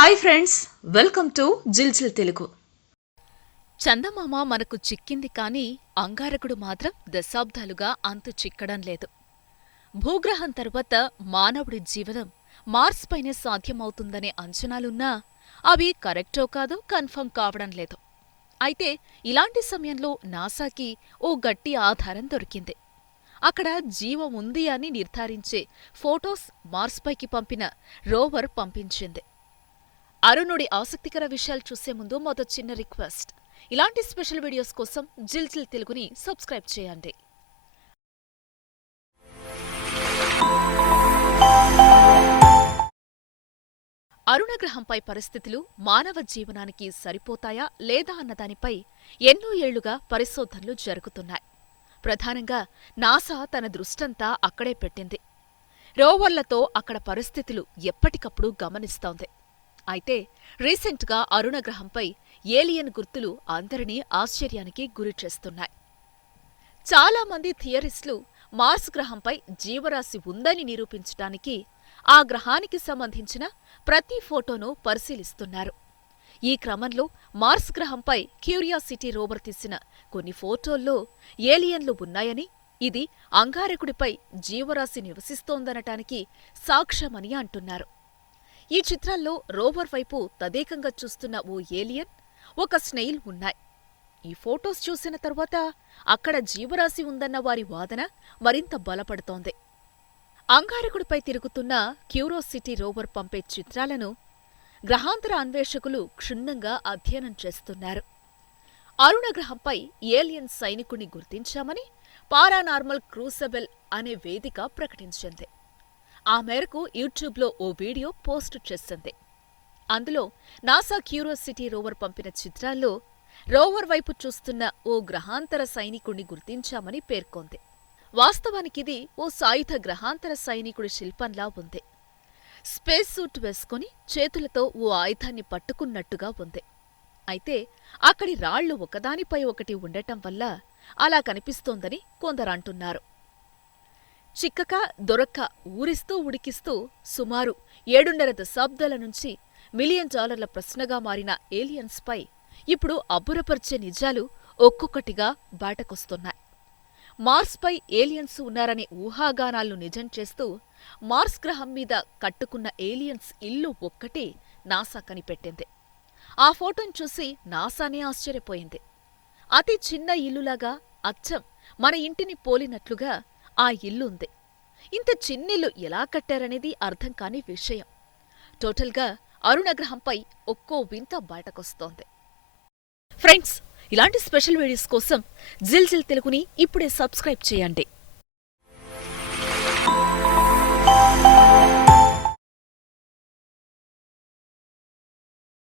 Hi friends welcome to Jiljil Telugu. చందమామ మనకు చిక్కింది కానీ అంగారకుడు మాత్రం దశాబ్దాలుగా అంతు చిక్కడం లేదు. భూగ్రహం తర్వాత మానవుడి జీవనం మార్స్ పైనే సాధ్యమవుతుందనే అంచనాలున్నా అవి కరెక్టో కాదో కన్ఫర్మ్ కావడం లేదు. అయితే ఇలాంటి సమయంలో నాసాకి ఓ గట్టి ఆధారం దొరికింది. అక్కడ జీవం ఉంది అని నిర్ధారించే ఫోటోస్ మార్స్పైకి పంపిన రోవర్ పంపించింది. అరుణుడి ఆసక్తికర విషయాలు చూసే ముందు మొదట చిన్న రిక్వెస్ట్. ఇలాంటి స్పెషల్ వీడియోస్ కోసం జిల్ జిల్ తెలుగుని సబ్స్క్రైబ్ చేయండి. అరుణగ్రహంపై పరిస్థితులు మానవ జీవనానికి సరిపోతాయా లేదా అన్నదానిపై ఎన్నో ఏళ్ళుగా పరిశోధనలు జరుగుతున్నాయి. ప్రధానంగా నాసా తన దృష్టంతా అక్కడే పెట్టింది. రోవర్లతో అక్కడ పరిస్థితులు ఎప్పటికప్పుడు గమనిస్తోంది. అయితే రీసెంట్గా అరుణగ్రహంపై ఏలియన్ గుర్తులు అందరినీ ఆశ్చర్యానికి గురిచేస్తున్నాయి. చాలామంది థియరిస్టులు మార్స్ గ్రహంపై జీవరాశి ఉందని నిరూపించటానికి ఆ గ్రహానికి సంబంధించిన ప్రతి ఫోటోను పరిశీలిస్తున్నారు. ఈ క్రమంలో మార్స్ గ్రహంపై క్యూరియాసిటీ రోవర్ తీసిన కొన్ని ఫోటోల్లో ఏలియన్లు ఉన్నాయని ఇది అంగారకుడిపై జీవరాశి నివసిస్తోందనటానికి సాక్ష్యమని అంటున్నారు. ఈ చిత్రాల్లో రోవర్ వైపు తదేకంగా చూస్తున్న ఓ ఏలియన్ ఒక స్నెయిల్ ఉన్నాయి. ఈ ఫోటోస్ చూసిన తర్వాత అక్కడ జీవరాశి ఉందన్న వారి వాదన మరింత బలపడుతోంది. అంగారకుడిపై తిరుగుతున్న క్యూరోసిటీ రోవర్ పంపే చిత్రాలను గ్రహాంతర అన్వేషకులు క్షుణ్ణంగా అధ్యయనం చేస్తున్నారు. అరుణ గ్రహంపై ఏలియన్ సైనికుని గుర్తించామని పారానార్మల్ క్రూసబెల్ అనే వేదిక ప్రకటించింది. ఆ మేరకు యూట్యూబ్లో ఓ వీడియో పోస్ట్ చేసింది అందులో నాసా క్యూరోసిటీ రోవర్ పంపిన చిత్రాల్లో రోవర్ వైపు చూస్తున్న ఓ గ్రహాంతర సైనికుణ్ణి గుర్తించామని పేర్కొంది. వాస్తవానికిది ఓ సాయుధ గ్రహాంతర సైనికుడి శిల్పంలా ఉంది. స్పేస్ సూట్ వేసుకుని చేతులతో ఓ ఆయుధాన్ని పట్టుకున్నట్టుగా ఉంది. అయితే అక్కడి రాళ్ళు ఒకదానిపై ఒకటి ఉండటం వల్ల అలా కనిపిస్తోందని కొందరంటున్నారు చిక్కక దొరక్క ఊరిస్తూ ఉడికిస్తూ సుమారు ఏడున్నర దశాబ్దాల నుంచి మిలియన్ డాలర్ల ప్రశ్నగా మారిన ఏలియన్స్పై ఇప్పుడు అబ్బురపరిచే నిజాలు ఒక్కొక్కటిగా బయటకొస్తున్నాయి మార్స్పై ఏలియన్స్ ఉన్నారనే ఊహాగానాలను నిజం చేస్తూ మార్స్ గ్రహం మీద కట్టుకున్న ఏలియన్స్ ఇల్లు ఒక్కటి నాసా కనిపెట్టింది. ఆ ఫోటోను చూసి నాసానే ఆశ్చర్యపోయింది. అతి చిన్న ఇల్లులాగా అచ్చం మన ఇంటిని పోలినట్లుగా ఆ ఇల్లుంది. ఇంత చిన్నిల్లు ఎలా కట్టారనేది అర్థం కాని విషయం. టోటల్గా అరుణగ్రహంపై ఒక్కో వింత బయటకొస్తోంది ఫ్రెండ్స్ ఇలాంటి స్పెషల్ వీడియోస్ కోసం జిల్ జిల్ తెలుగుని ఇప్పుడే సబ్స్క్రైబ్ చేయండి.